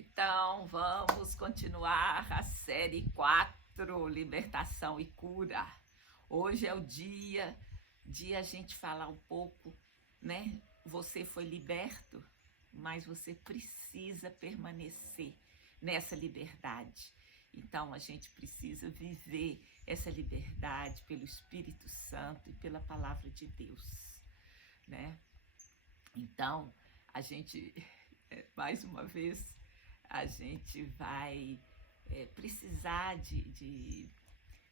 Então, vamos continuar a série 4, Libertação e Cura. Hoje é o dia de a gente falar um pouco, né? Você foi liberto, mas você precisa permanecer nessa liberdade. Então, a gente precisa viver essa liberdade pelo Espírito Santo e pela Palavra de Deus, né? Então, a gente, mais uma vez, a gente vai precisar de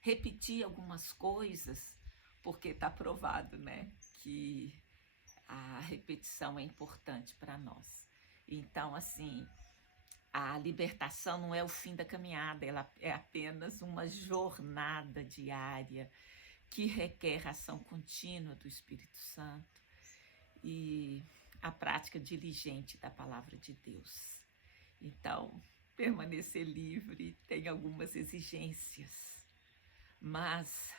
repetir algumas coisas, porque está provado, né, que a repetição é importante para nós. Então, assim, a libertação não é o fim da caminhada, ela é apenas uma jornada diária que requer ação contínua do Espírito Santo e a prática diligente da palavra de Deus. Então, permanecer livre tem algumas exigências, mas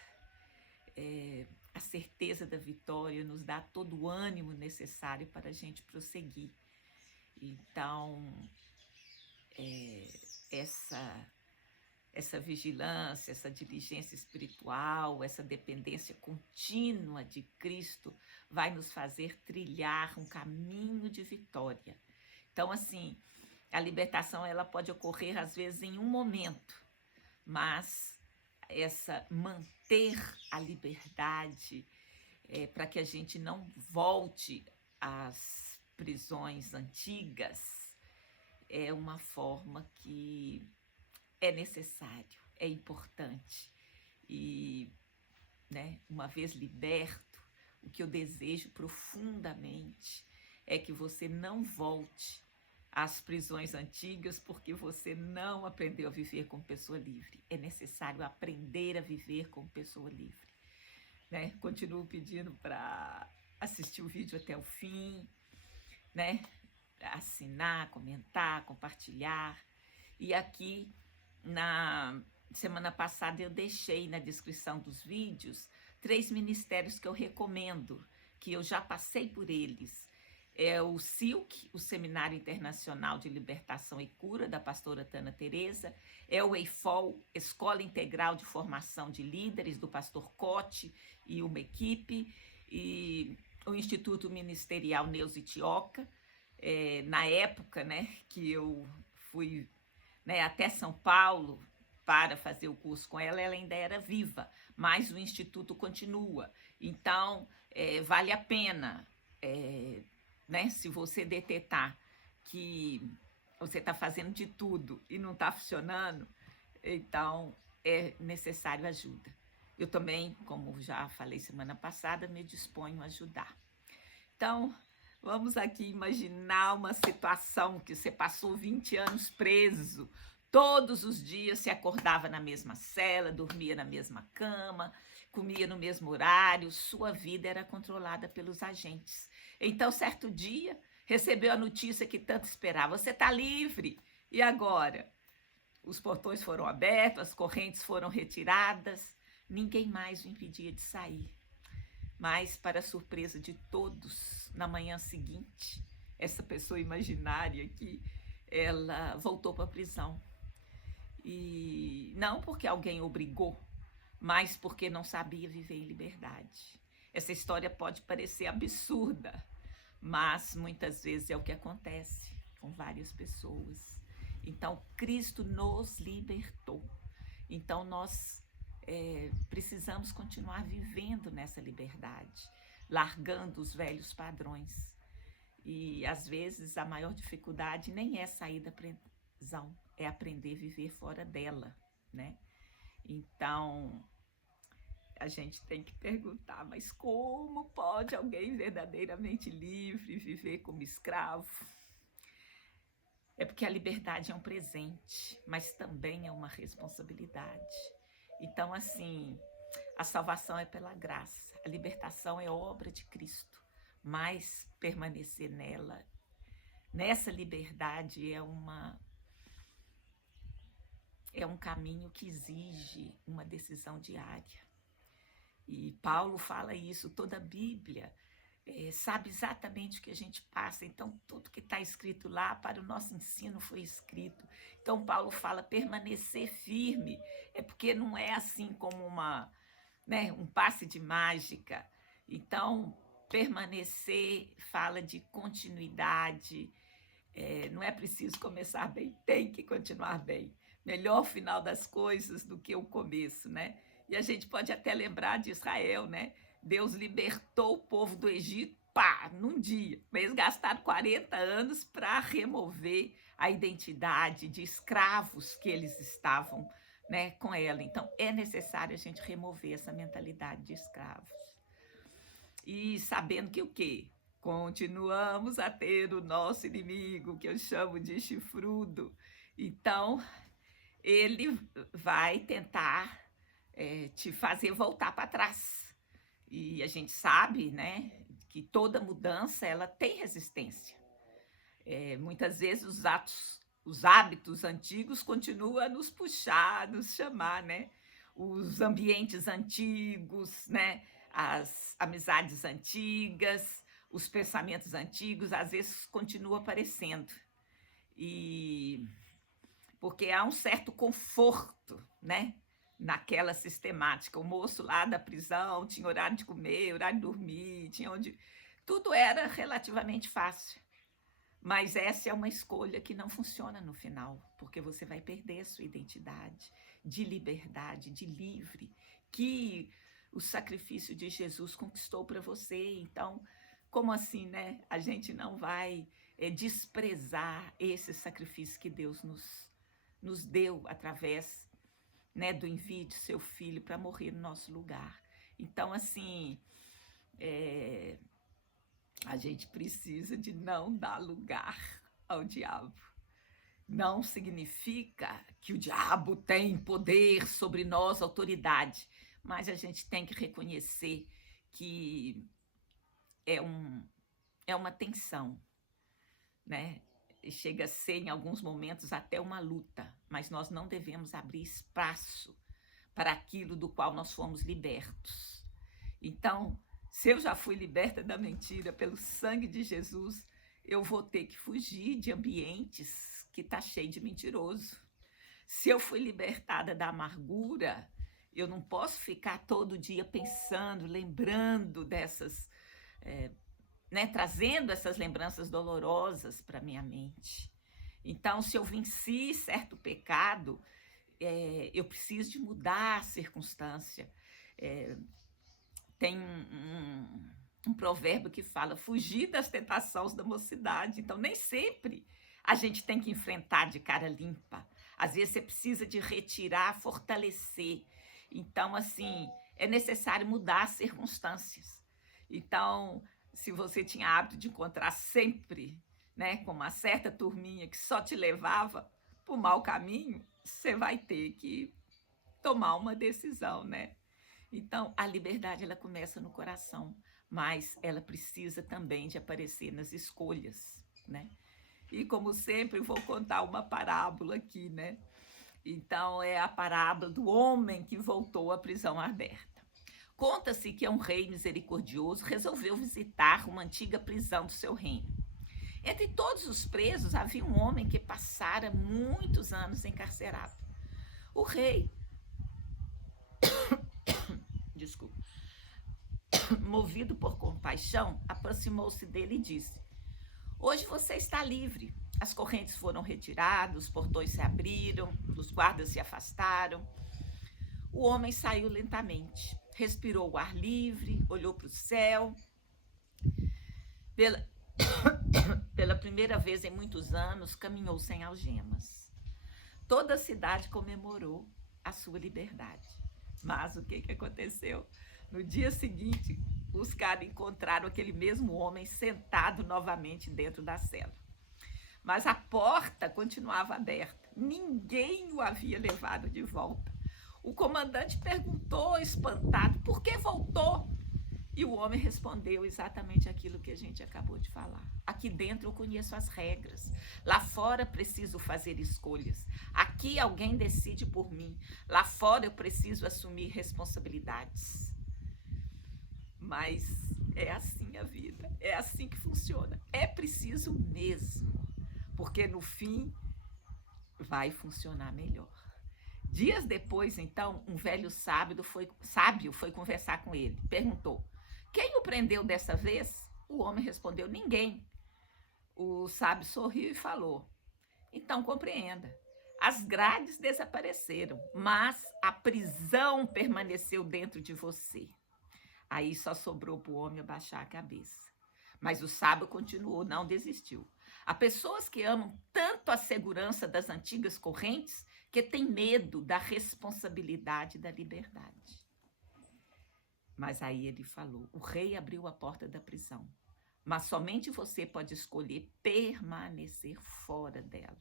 a certeza da vitória nos dá todo o ânimo necessário para a gente prosseguir. Então, essa vigilância, essa diligência espiritual, essa dependência contínua de Cristo vai nos fazer trilhar um caminho de vitória. Então, assim, a libertação ela pode ocorrer às vezes em um momento, mas manter a liberdade para que a gente não volte às prisões antigas é uma forma que é necessário, é importante. E, né, uma vez liberto, o que eu desejo profundamente é que você não volte às prisões antigas, porque você não aprendeu a viver como pessoa livre. É necessário aprender a viver como pessoa livre, né? Continuo pedindo para assistir o vídeo até o fim, né? Assinar, comentar, compartilhar. E aqui, na semana passada, eu deixei na descrição dos vídeos 3 ministérios que eu recomendo, que eu já passei por eles. É o SILC, o Seminário Internacional de Libertação e Cura, da pastora Tana Teresa. É o EIFOL, Escola Integral de Formação de Líderes, do pastor Cote e uma equipe. E o Instituto Ministerial Neuza Itioca. Na época, né, que eu fui, né, até São Paulo para fazer o curso com ela, ela ainda era viva, mas o Instituto continua. Então, vale a pena, né, se você detectar que você está fazendo de tudo e não está funcionando, então é necessário ajuda. Eu também, como já falei semana passada, me disponho a ajudar. Então, vamos aqui imaginar uma situação que você passou 20 anos preso. Todos os dias se acordava na mesma cela, dormia na mesma cama, comia no mesmo horário, sua vida era controlada pelos agentes. Então, certo dia, recebeu a notícia que tanto esperava: você está livre. E agora? Os portões foram abertos, as correntes foram retiradas, ninguém mais o impedia de sair. Mas, para a surpresa de todos, na manhã seguinte, essa pessoa imaginária aqui, ela voltou para a prisão. E não porque alguém obrigou, mas porque não sabia viver em liberdade. Essa história pode parecer absurda, mas muitas vezes é o que acontece com várias pessoas. Então, Cristo nos libertou. Então, nós precisamos continuar vivendo nessa liberdade, largando os velhos padrões. E, às vezes, a maior dificuldade nem é sair da prisão, é aprender a viver fora dela, né? Então, a gente tem que perguntar, mas como pode alguém verdadeiramente livre viver como escravo? É porque a liberdade é um presente, mas também é uma responsabilidade. Então, assim, a salvação é pela graça, a libertação é obra de Cristo, mas permanecer nessa liberdade é um caminho que exige uma decisão diária. E Paulo fala isso, toda a Bíblia sabe exatamente o que a gente passa. Então, tudo que está escrito lá para o nosso ensino foi escrito. Então, Paulo fala permanecer firme, porque não é assim como um passe de mágica. Então, permanecer fala de continuidade. Não é preciso começar bem, tem que continuar bem. Melhor o final das coisas do que o começo, né? E a gente pode até lembrar de Israel, né? Deus libertou o povo do Egito, num dia. Eles gastaram 40 anos para remover a identidade de escravos que eles estavam, né, com ela. Então, é necessário a gente remover essa mentalidade de escravos. E sabendo que o quê? Continuamos a ter o nosso inimigo, que eu chamo de chifrudo. Então, ele vai tentar te fazer voltar para trás. E a gente sabe, né, que toda mudança ela tem resistência. Muitas vezes os hábitos antigos continuam a nos puxar, a nos chamar, né? Os ambientes antigos, né? As amizades antigas, os pensamentos antigos, às vezes continuam aparecendo. E porque há um certo conforto, né? Naquela sistemática. O moço lá da prisão tinha horário de comer, horário de dormir, tinha onde... Tudo era relativamente fácil. Mas essa é uma escolha que não funciona no final, porque você vai perder a sua identidade de liberdade, de livre, que o sacrifício de Jesus conquistou para você. Então, como assim, né? A gente não vai desprezar esse sacrifício que Deus nos deu através, né, do envio de seu filho para morrer no nosso lugar. Então, assim, a gente precisa de não dar lugar ao diabo. Não significa que o diabo tem poder sobre nós, autoridade, mas a gente tem que reconhecer que é uma tensão, né? Chega a ser, em alguns momentos, até uma luta, mas nós não devemos abrir espaço para aquilo do qual nós fomos libertos. Então, se eu já fui liberta da mentira pelo sangue de Jesus, eu vou ter que fugir de ambientes que está cheio de mentiroso. Se eu fui libertada da amargura, eu não posso ficar todo dia pensando, lembrando dessas... trazendo essas lembranças dolorosas para minha mente. Então, se eu venci certo pecado, eu preciso de mudar a circunstância. Tem um provérbio que fala, fugir das tentações da mocidade. Então, nem sempre a gente tem que enfrentar de cara limpa. Às vezes, você precisa de retirar, fortalecer. Então, assim, é necessário mudar as circunstâncias. Então, se você tinha hábito de encontrar sempre, né, com uma certa turminha que só te levava para o mau caminho, você vai ter que tomar uma decisão, né? Então, a liberdade, ela começa no coração, mas ela precisa também de aparecer nas escolhas, né? E, como sempre, vou contar uma parábola aqui, né? Então, é a parábola do homem que voltou à prisão aberta. Conta-se que um rei misericordioso resolveu visitar uma antiga prisão do seu reino. Entre todos os presos havia um homem que passara muitos anos encarcerado. O rei, movido por compaixão, aproximou-se dele e disse: hoje você está livre. As correntes foram retiradas, os portões se abriram, os guardas se afastaram. O homem saiu lentamente, respirou o ar livre, olhou para o céu. Pela primeira vez em muitos anos, caminhou sem algemas. Toda a cidade comemorou a sua liberdade. Mas o que aconteceu? No dia seguinte, os caras encontraram aquele mesmo homem sentado novamente dentro da cela. Mas a porta continuava aberta. Ninguém o havia levado de volta. O comandante perguntou, espantado, por que voltou? E o homem respondeu exatamente aquilo que a gente acabou de falar. Aqui dentro eu conheço as regras. Lá fora preciso fazer escolhas. Aqui alguém decide por mim. Lá fora eu preciso assumir responsabilidades. Mas É assim a vida, é assim que funciona. É preciso mesmo, porque no fim vai funcionar melhor. Dias depois, então, um velho sábio foi conversar com ele. Perguntou: quem o prendeu dessa vez? O homem respondeu: ninguém. O sábio sorriu e falou: então compreenda. As grades desapareceram, mas a prisão permaneceu dentro de você. Aí só sobrou para o homem abaixar a cabeça. Mas o sábio continuou, não desistiu. Há pessoas que amam tanto a segurança das antigas correntes que têm medo da responsabilidade da liberdade. Mas aí ele falou: o rei abriu a porta da prisão, mas somente você pode escolher permanecer fora dela.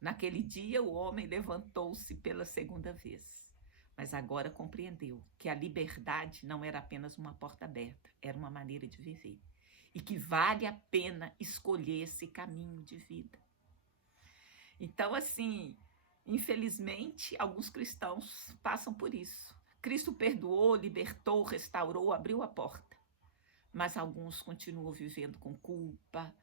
Naquele dia, o homem levantou-se pela segunda vez, mas agora compreendeu que a liberdade não era apenas uma porta aberta, era uma maneira de viver. E que vale a pena escolher esse caminho de vida. Então, assim, infelizmente, alguns cristãos passam por isso. Cristo perdoou, libertou, restaurou, abriu a porta. Mas alguns continuam vivendo com culpa,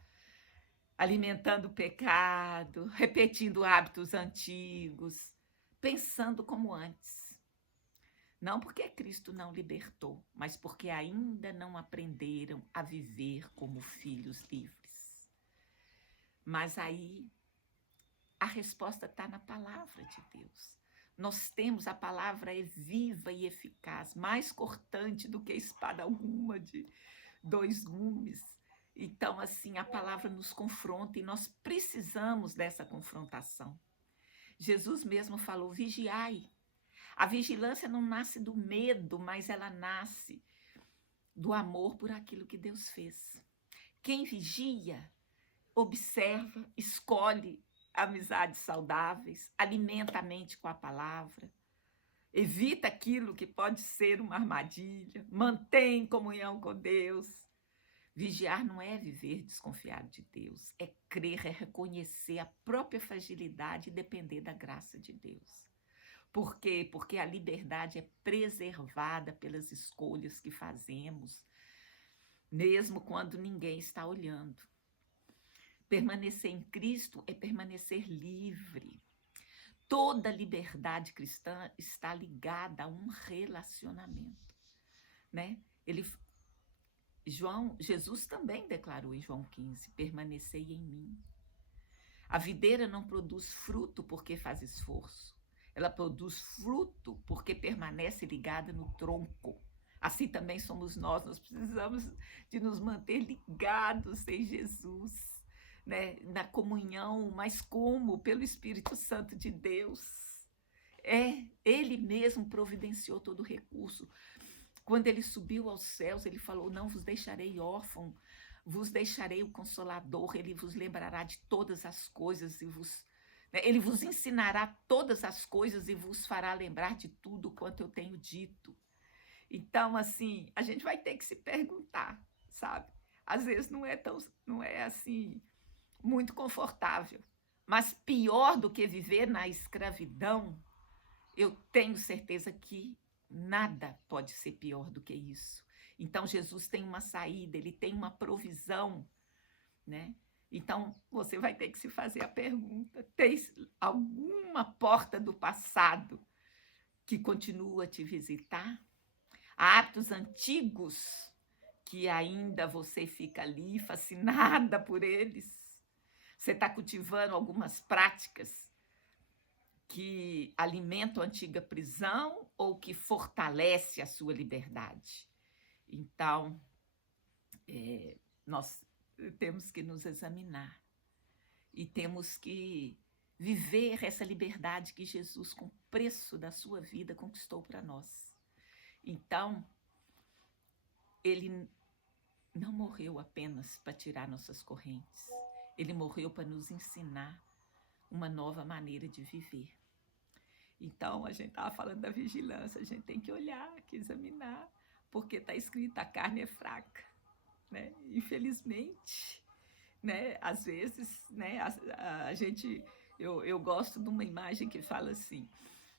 alimentando o pecado, repetindo hábitos antigos, pensando como antes. Não porque Cristo não libertou, mas porque ainda não aprenderam a viver como filhos livres. Mas aí a resposta está na palavra de Deus. Nós temos, a palavra é viva e eficaz, mais cortante do que espada alguma de 2 gumes. Então, assim, a palavra nos confronta e nós precisamos dessa confrontação. Jesus mesmo falou: vigiai. A vigilância não nasce do medo, mas ela nasce do amor por aquilo que Deus fez. Quem vigia, observa, escolhe amizades saudáveis, alimenta a mente com a palavra, evita aquilo que pode ser uma armadilha, mantém comunhão com Deus. Vigiar não é viver desconfiado de Deus, é crer, é reconhecer a própria fragilidade e depender da graça de Deus. Por quê? Porque a liberdade é preservada pelas escolhas que fazemos, mesmo quando ninguém está olhando. Permanecer em Cristo é permanecer livre. Toda liberdade cristã está ligada a um relacionamento, né? Jesus também declarou em João 15: permanecei em mim. A videira não produz fruto porque faz esforço. Ela produz fruto porque permanece ligada no tronco. Assim também somos nós precisamos de nos manter ligados em Jesus, né? Na comunhão, mas como? Pelo Espírito Santo de Deus. Ele mesmo providenciou todo o recurso. Quando ele subiu aos céus, ele falou: não vos deixarei órfão, vos deixarei o Consolador, ele vos lembrará de todas as coisas e ele vos ensinará todas as coisas e vos fará lembrar de tudo quanto eu tenho dito. Então, assim, a gente vai ter que se perguntar, sabe? Às vezes não é assim muito confortável, mas pior do que viver na escravidão, eu tenho certeza que nada pode ser pior do que isso. Então, Jesus tem uma saída, ele tem uma provisão, né? Então, você vai ter que se fazer a pergunta: tem alguma porta do passado que continua a te visitar? Há hábitos antigos que ainda você fica ali fascinada por eles? Você está cultivando algumas práticas que alimentam a antiga prisão ou que fortalece a sua liberdade? Então, nós temos que nos examinar e temos que viver essa liberdade que Jesus, com o preço da sua vida, conquistou para nós. Então, ele não morreu apenas para tirar nossas correntes, ele morreu para nos ensinar uma nova maneira de viver. Então, a gente estava falando da vigilância, a gente tem que olhar, que examinar, porque está escrito: a carne é fraca, né? Infelizmente, né? Às vezes, né? Eu gosto de uma imagem que fala assim: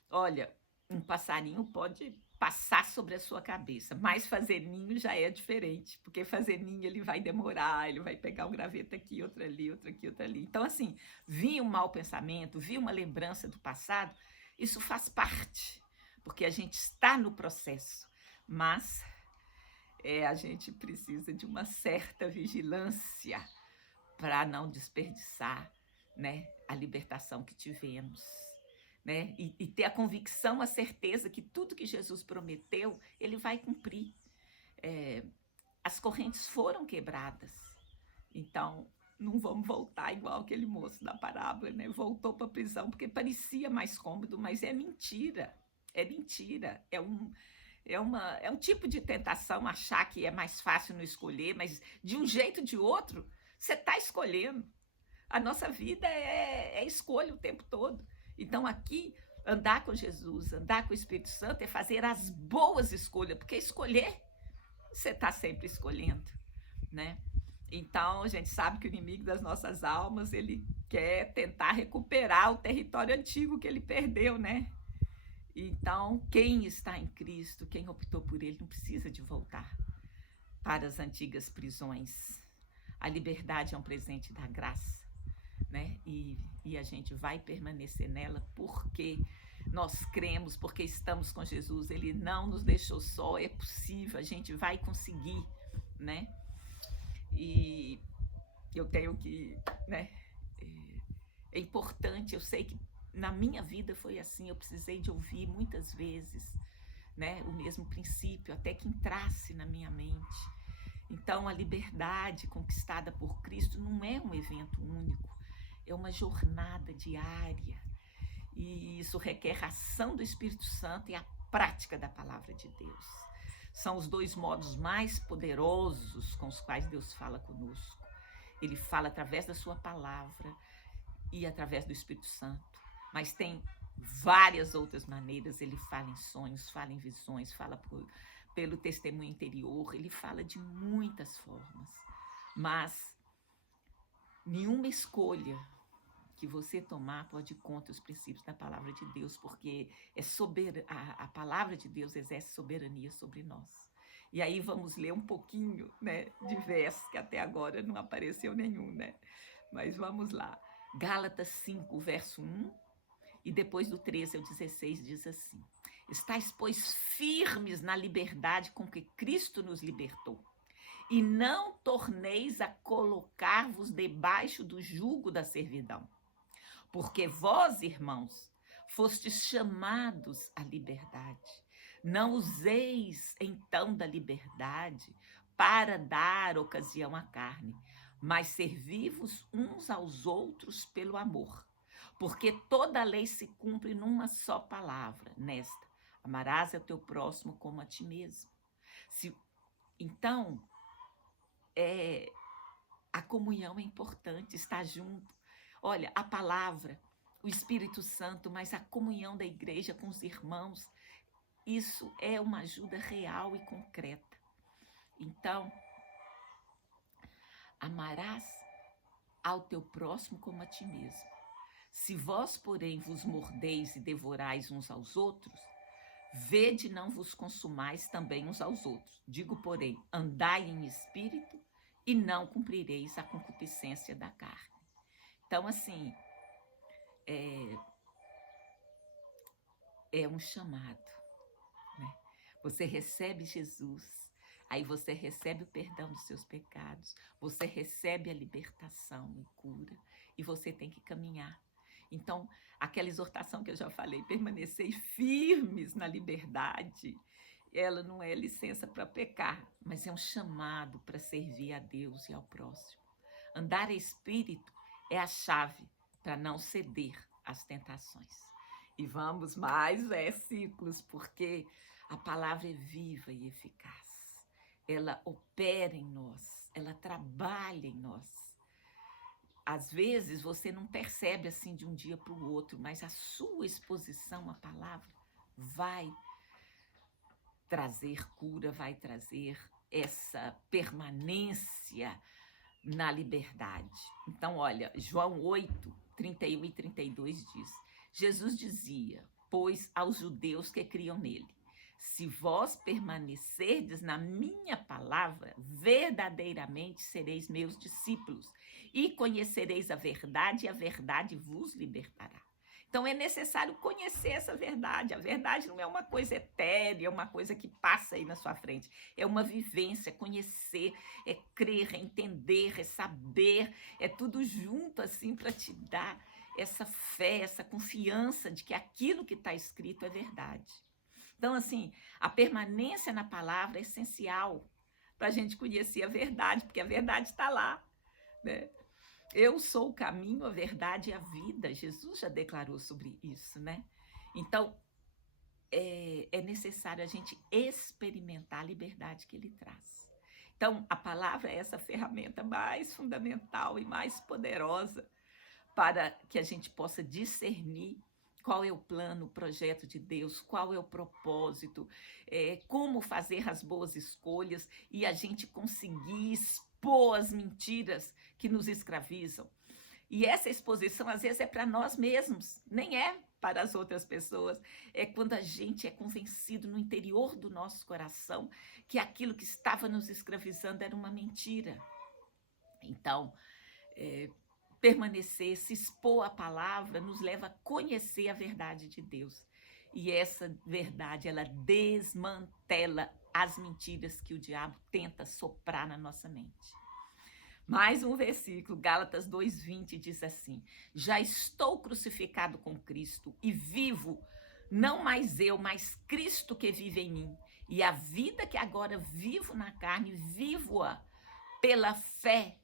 olha, um passarinho pode passar sobre a sua cabeça. Mas fazer ninho já é diferente, porque fazer ninho ele vai demorar, ele vai pegar um graveto aqui, outro ali, outro aqui, outro ali. Então, assim, vir um mau pensamento, vir uma lembrança do passado, isso faz parte, porque a gente está no processo, mas a gente precisa de uma certa vigilância para não desperdiçar, né, a libertação que tivemos. Né? E ter a convicção, a certeza que tudo que Jesus prometeu, ele vai cumprir. As correntes foram quebradas. Então, não vamos voltar igual aquele moço da parábola, né? Voltou para a prisão porque parecia mais cômodo, mas é mentira. É mentira. É um tipo de tentação achar que é mais fácil não escolher, mas de um jeito ou de outro, você está escolhendo. A nossa vida é escolha o tempo todo. Então, aqui, andar com Jesus, andar com o Espírito Santo é fazer as boas escolhas, porque escolher, você está sempre escolhendo, né? Então, a gente sabe que o inimigo das nossas almas, ele quer tentar recuperar o território antigo que ele perdeu, né? Então, quem está em Cristo, quem optou por ele, não precisa de voltar para as antigas prisões. A liberdade é um presente da graça, né? E a gente vai permanecer nela porque nós cremos, porque estamos com Jesus. Ele não nos deixou só, é possível, a gente vai conseguir, né? E eu tenho que, né? É importante, eu sei que na minha vida foi assim, eu precisei de ouvir muitas vezes, né, o mesmo princípio, até que entrasse na minha mente. Então, a liberdade conquistada por Cristo não é um evento único, é uma jornada diária. E isso requer a ação do Espírito Santo e a prática da palavra de Deus. São os dois modos mais poderosos com os quais Deus fala conosco. Ele fala através da sua palavra e através do Espírito Santo. Mas tem várias outras maneiras. Ele fala em sonhos, fala em visões, fala pelo testemunho interior. Ele fala de muitas formas. Mas nenhuma escolha que você tomar pode ir contra os princípios da palavra de Deus, porque a palavra de Deus exerce soberania sobre nós. E aí vamos ler um pouquinho, né, de versos, que até agora não apareceu nenhum, né? Mas vamos lá. Gálatas 5, verso 1, e depois do 13 ao 16 diz assim: estais, pois, firmes na liberdade com que Cristo nos libertou, e não torneis a colocar-vos debaixo do jugo da servidão. Porque vós, irmãos, fostes chamados à liberdade. Não useis, então, da liberdade para dar ocasião à carne, mas servi-vos uns aos outros pelo amor. Porque toda a lei se cumpre numa só palavra, nesta: amarás ao teu próximo como a ti mesmo. Então, a comunhão é importante, estar junto. Olha, a palavra, o Espírito Santo, mas a comunhão da igreja com os irmãos, isso é uma ajuda real e concreta. Então, amarás ao teu próximo como a ti mesmo. Se vós, porém, vos mordeis e devorais uns aos outros, vede não vos consumais também uns aos outros. Digo, porém, andai em espírito e não cumprireis a concupiscência da carne. Então, assim, é um chamado, né? Você recebe Jesus, aí você recebe o perdão dos seus pecados, você recebe a libertação e cura, e você tem que caminhar. Então, aquela exortação que eu já falei, permanecer firmes na liberdade, ela não é licença para pecar, mas é um chamado para servir a Deus e ao próximo. Andar em espírito é a chave para não ceder às tentações. E vamos mais versículos, porque a palavra é viva e eficaz. Ela opera em nós, ela trabalha em nós. Às vezes você não percebe assim de um dia para o outro, mas a sua exposição à palavra vai trazer cura, vai trazer essa permanência na liberdade. Então, olha, João 8, 31 e 32 diz: Jesus dizia, pois, aos judeus que criam nele: Se vós permanecerdes na minha palavra, verdadeiramente sereis meus discípulos, e conhecereis a verdade, e a verdade vos libertará. Então é necessário conhecer essa verdade. A verdade não é uma coisa etérea, é uma coisa que passa aí na sua frente. É uma vivência, conhecer, é crer, é entender, é saber, é tudo junto assim para te dar essa fé, essa confiança de que aquilo que está escrito é verdade. Então, assim, a permanência na palavra é essencial para a gente conhecer a verdade, porque a verdade está lá, né? Eu sou o caminho, a verdade e a vida. Jesus já declarou sobre isso, né? Então, é necessário a gente experimentar a liberdade que ele traz. Então, a palavra é essa ferramenta mais fundamental e mais poderosa para que a gente possa discernir qual é o plano, o projeto de Deus, qual é o propósito, como fazer as boas escolhas e a gente conseguir expor as mentiras que nos escravizam. E essa exposição, às vezes, é para nós mesmos, nem é para as outras pessoas. É quando a gente é convencido no interior do nosso coração que aquilo que estava nos escravizando era uma mentira. Então, permanecer, se expor à palavra, nos leva a conhecer a verdade de Deus. E essa verdade, ela desmantela as mentiras que o diabo tenta soprar na nossa mente. Mais um versículo, Gálatas 2:20 diz assim: já estou crucificado com Cristo e vivo, não mais eu, mas Cristo que vive em mim. E a vida que agora vivo na carne, vivo-a pela fé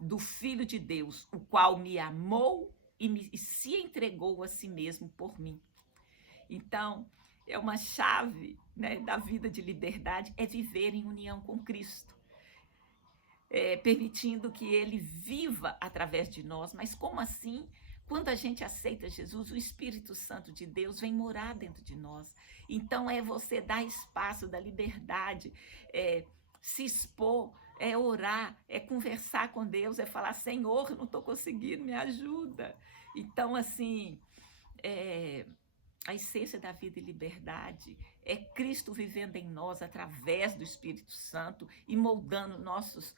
do Filho de Deus, o qual me amou e se entregou a si mesmo por mim. Então, é uma chave, né, da vida de liberdade, é viver em união com Cristo. Permitindo que ele viva através de nós. Mas como assim? Quando a gente aceita Jesus, o Espírito Santo de Deus vem morar dentro de nós. Então é você dar espaço da liberdade, se expor, é orar, é conversar com Deus, é falar: Senhor, eu não estou conseguindo, me ajuda. Então, assim, a essência da vida e liberdade é Cristo vivendo em nós através do Espírito Santo e moldando nossas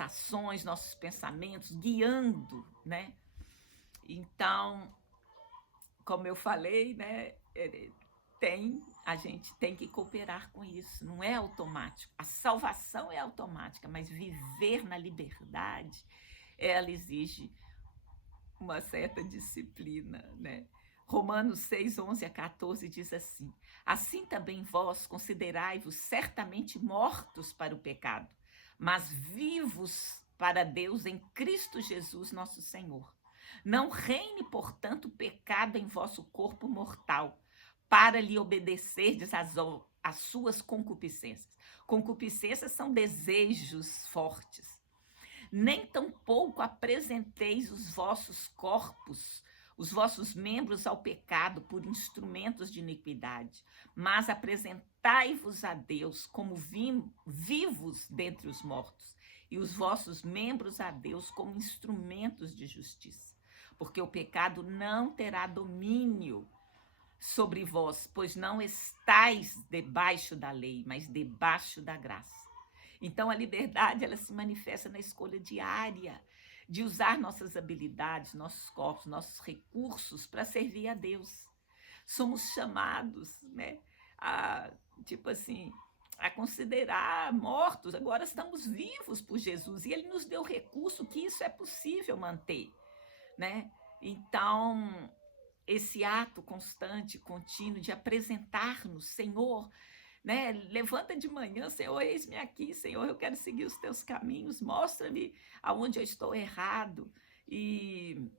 ações, nossos pensamentos, guiando, né? Então, como eu falei, né, a gente tem que cooperar com isso, não é automático. A salvação é automática, mas viver na liberdade, ela exige uma certa disciplina, né? Romanos 6:11-14 diz assim: assim também vós considerai-vos certamente mortos para o pecado, mas vivos para Deus em Cristo Jesus nosso Senhor. Não reine, portanto, o pecado em vosso corpo mortal, para lhe obedecerdes às suas concupiscências. Concupiscências são desejos fortes. Nem tampouco apresenteis os vossos corpos, os vossos membros ao pecado por instrumentos de iniquidade, mas apresentai-vos a Deus como vivos dentre os mortos, e os vossos membros a Deus como instrumentos de justiça. Porque o pecado não terá domínio sobre vós, pois não estáis debaixo da lei, mas debaixo da graça. Então, a liberdade, ela se manifesta na escolha diária de usar nossas habilidades, nossos corpos, nossos recursos para servir a Deus. Somos chamados, né, a considerar mortos. Agora estamos vivos por Jesus e ele nos deu recurso que isso é possível manter, né? Então, esse ato constante, contínuo de apresentar-nos, Senhor, né? Levanta de manhã, Senhor, eis-me aqui, Senhor, eu quero seguir os teus caminhos, mostra-me aonde eu estou errado e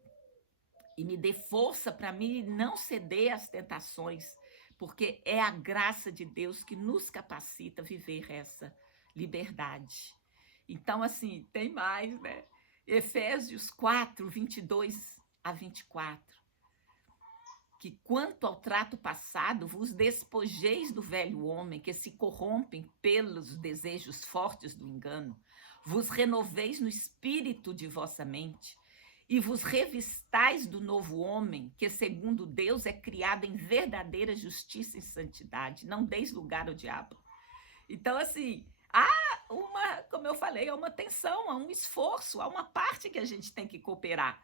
me dê força para mim não ceder às tentações, porque é a graça de Deus que nos capacita a viver essa liberdade. Então, assim, tem mais, né? Efésios 4:22-24. Que quanto ao trato passado, vos despojeis do velho homem que se corrompem pelos desejos fortes do engano, vos renoveis no espírito de vossa mente e vos revistais do novo homem, que segundo Deus é criado em verdadeira justiça e santidade. Não deis lugar ao diabo. Então, assim, como eu falei, há uma tensão, há um esforço, há uma parte que a gente tem que cooperar,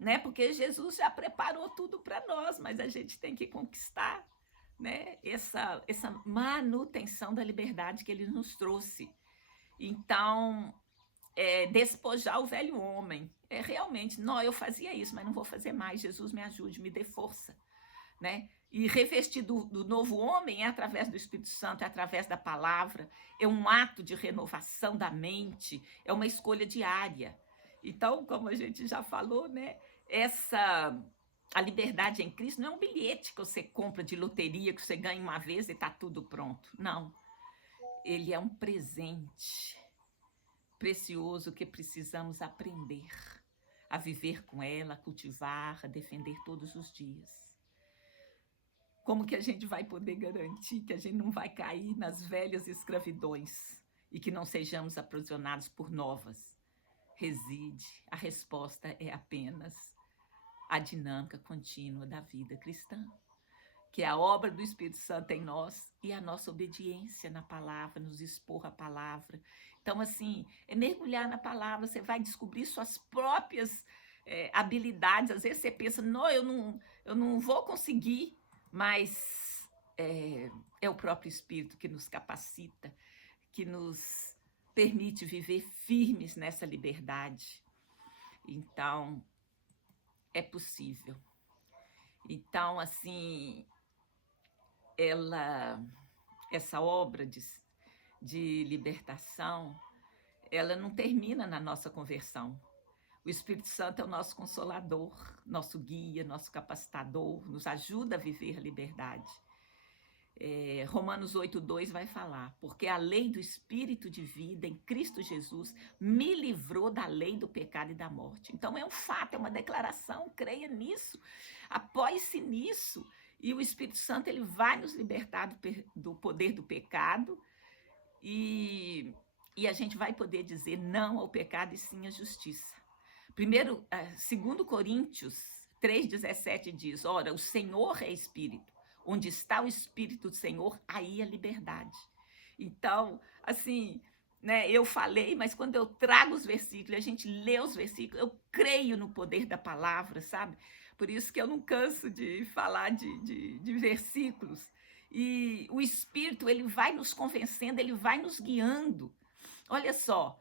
né? Porque Jesus já preparou tudo para nós, mas a gente tem que conquistar, né? Essa manutenção da liberdade que ele nos trouxe. Então, despojar o velho homem. Realmente, não, eu fazia isso, mas não vou fazer mais. Jesus me ajude, me dê força, né? E revestir do novo homem é através do Espírito Santo, é através da palavra, é um ato de renovação da mente, é uma escolha diária. Então, como a gente já falou, né? A liberdade em Cristo não é um bilhete que você compra de loteria, que você ganha uma vez e está tudo pronto. Não. Ele é um presente precioso que precisamos aprender a viver com ela, a cultivar, a defender todos os dias. Como que a gente vai poder garantir que a gente não vai cair nas velhas escravidões e que não sejamos aprisionados por novas? A resposta é apenas a dinâmica contínua da vida cristã, que é a obra do Espírito Santo em nós e a nossa obediência na palavra, nos expor à palavra. Então, assim, é mergulhar na palavra, você vai descobrir suas próprias habilidades. Às vezes você pensa, não, eu não vou conseguir, mas é o próprio Espírito que nos capacita, que nos permite viver firmes nessa liberdade. Então, é possível. Então, assim, essa obra de libertação, ela não termina na nossa conversão. O Espírito Santo é o nosso consolador, nosso guia, nosso capacitador, nos ajuda a viver a liberdade. Romanos 8:2 vai falar, porque a lei do Espírito de vida em Cristo Jesus me livrou da lei do pecado e da morte. Então é um fato, é uma declaração, creia nisso, apoie-se nisso, e o Espírito Santo ele vai nos libertar do poder do pecado, e a gente vai poder dizer não ao pecado e sim à justiça. 2 Coríntios 3,17 diz, ora, o Senhor é Espírito, onde está o Espírito do Senhor, aí a liberdade. Então, assim, né, eu falei, mas quando eu trago os versículos, a gente lê os versículos, eu creio no poder da palavra, sabe? Por isso que eu não canso de falar de versículos. E o Espírito, ele vai nos convencendo, ele vai nos guiando. Olha só,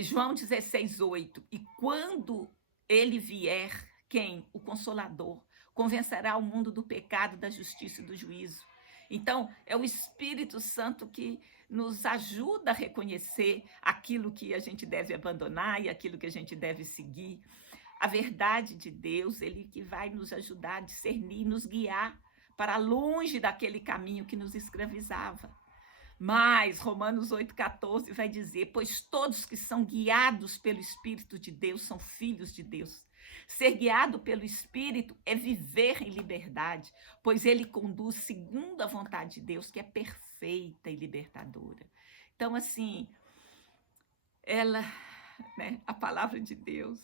João 16:8, e quando ele vier, quem? O Consolador, convencerá o mundo do pecado, da justiça e do juízo. Então, é o Espírito Santo que nos ajuda a reconhecer aquilo que a gente deve abandonar e aquilo que a gente deve seguir. A verdade de Deus, ele que vai nos ajudar a discernir, nos guiar para longe daquele caminho que nos escravizava. Mas Romanos 8,14 vai dizer, pois todos que são guiados pelo Espírito de Deus são filhos de Deus. Ser guiado pelo Espírito é viver em liberdade, pois ele conduz segundo a vontade de Deus, que é perfeita e libertadora. Então, assim, a palavra de Deus,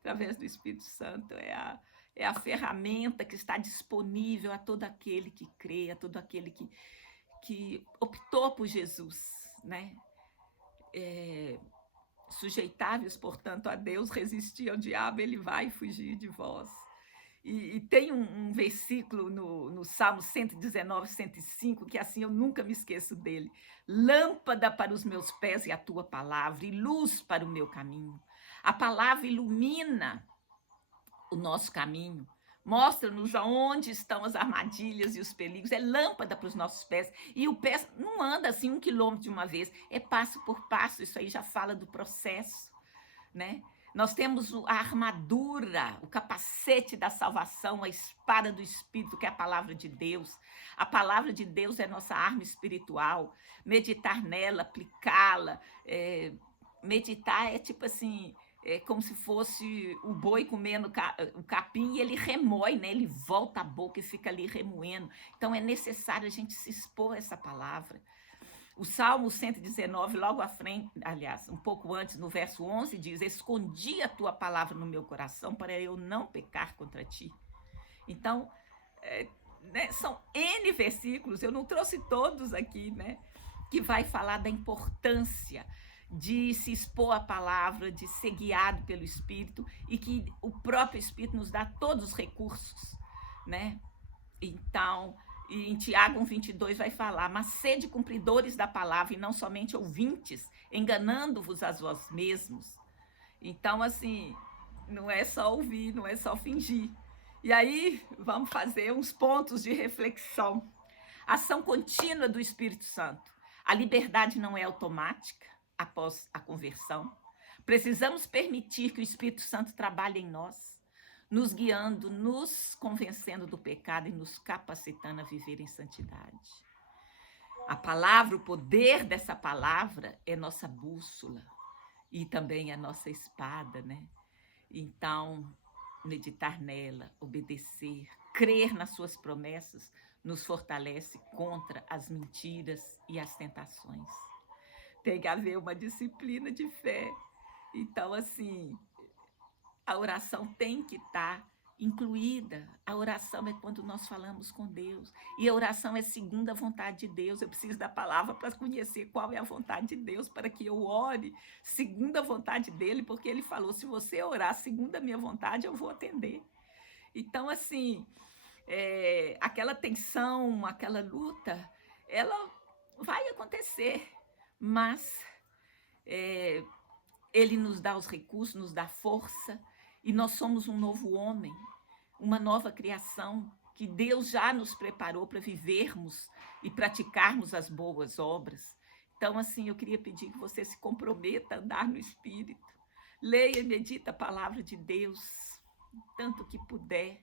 através do Espírito Santo, é a ferramenta que está disponível a todo aquele que crê, a todo aquele que optou por Jesus, né? Sujeitáveis, portanto, a Deus, resistir ao diabo, ele vai fugir de vós. E tem um versículo no Salmo 119, 105, que assim eu nunca me esqueço dele. Lâmpada para os meus pés e a tua palavra, e luz para o meu caminho. A palavra ilumina o nosso caminho, mostra-nos aonde estão as armadilhas e os perigos, é lâmpada para os nossos pés, e o pé não anda assim 1 quilômetro de uma vez, é passo por passo, isso aí já fala do processo, né? Nós temos a armadura, o capacete da salvação, a espada do Espírito, que é a palavra de Deus. A palavra de Deus é nossa arma espiritual, meditar nela, aplicá-la, meditar é tipo assim, como se fosse o boi comendo o capim e ele remói, né? Ele volta a boca e fica ali remoendo. Então é necessário a gente se expor a essa palavra. O Salmo 119, logo à frente, aliás, um pouco antes, no verso 11, diz: escondi a tua palavra no meu coração para eu não pecar contra ti. Então, né, são N versículos, eu não trouxe todos aqui, né, que vai falar da importância de se expor à palavra, de ser guiado pelo Espírito, e que o próprio Espírito nos dá todos os recursos, né? Então, em Tiago 1,22 vai falar: mas sede cumpridores da palavra e não somente ouvintes, enganando-vos a vós mesmos. Então, assim, não é só ouvir, não é só fingir. E aí, vamos fazer uns pontos de reflexão. Ação contínua do Espírito Santo. A liberdade não é automática após a conversão. Precisamos permitir que o Espírito Santo trabalhe em nós, nos guiando, nos convencendo do pecado e nos capacitando a viver em santidade. A palavra, o poder dessa palavra é nossa bússola e também a nossa espada, né? Então, meditar nela, obedecer, crer nas suas promessas, nos fortalece contra as mentiras e as tentações. Tem que haver uma disciplina de fé. Então, assim, a oração tem que estar incluída. A oração é quando nós falamos com Deus. E a oração é segundo a vontade de Deus. Eu preciso da palavra para conhecer qual é a vontade de Deus, para que eu ore segundo a vontade dele, porque ele falou: se você orar segundo a minha vontade, eu vou atender. Então, assim, aquela tensão, aquela luta, ela vai acontecer, mas ele nos dá os recursos, nos dá força, e nós somos um novo homem, uma nova criação, que Deus já nos preparou para vivermos e praticarmos as boas obras. Então, assim, eu queria pedir que você se comprometa a andar no Espírito. Leia e medita a palavra de Deus, tanto que puder.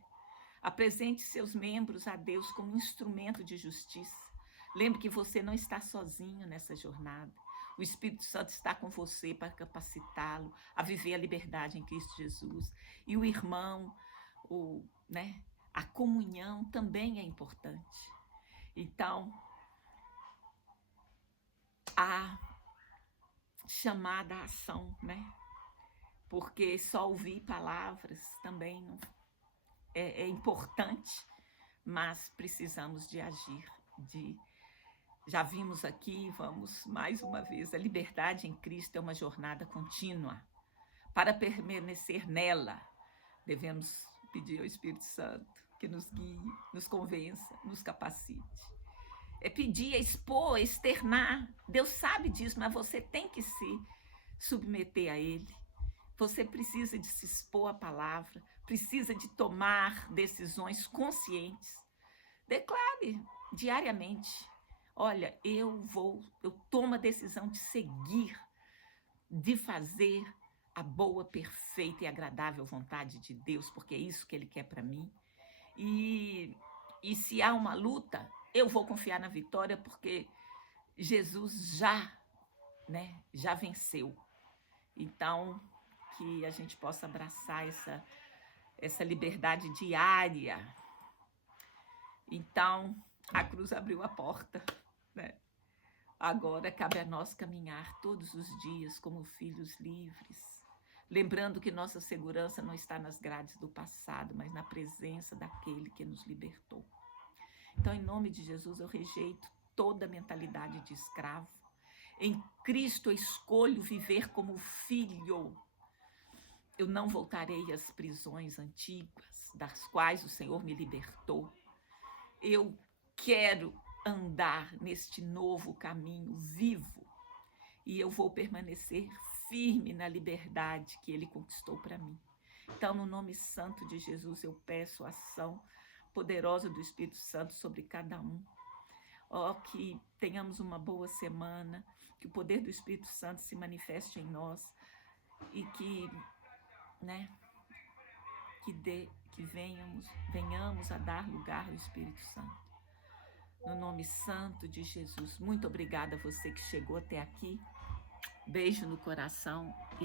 Apresente seus membros a Deus como instrumento de justiça. Lembre que você não está sozinho nessa jornada. O Espírito Santo está com você para capacitá-lo a viver a liberdade em Cristo Jesus. E o irmão, a comunhão também é importante. Então, a chamada à ação, né? Porque só ouvir palavras também não é importante, mas precisamos de agir, Já vimos aqui, vamos mais uma vez, a liberdade em Cristo é uma jornada contínua. Para permanecer nela, devemos pedir ao Espírito Santo que nos guie, nos convença, nos capacite. É pedir, é expor, é externar. Deus sabe disso, mas você tem que se submeter a Ele. Você precisa de se expor à palavra, precisa de tomar decisões conscientes. Declare diariamente: olha, eu tomo a decisão de seguir, de fazer a boa, perfeita e agradável vontade de Deus, porque é isso que Ele quer para mim. E se há uma luta, eu vou confiar na vitória, porque Jesus já venceu. Então, que a gente possa abraçar essa liberdade diária. Então, a cruz abriu a porta, né? Agora cabe a nós caminhar todos os dias como filhos livres, lembrando que nossa segurança não está nas grades do passado, mas na presença daquele que nos libertou. Então, em nome de Jesus, eu rejeito toda a mentalidade de escravo. Em Cristo eu escolho viver como filho. Eu não voltarei às prisões antigas, das quais o Senhor me libertou. Eu quero andar neste novo caminho vivo, e eu vou permanecer firme na liberdade que Ele conquistou para mim. Então, no nome santo de Jesus, eu peço a ação poderosa do Espírito Santo sobre cada um. Que tenhamos uma boa semana, que o poder do Espírito Santo se manifeste em nós e que venhamos a dar lugar ao Espírito Santo. No nome santo de Jesus, muito obrigada a você que chegou até aqui. Beijo no coração e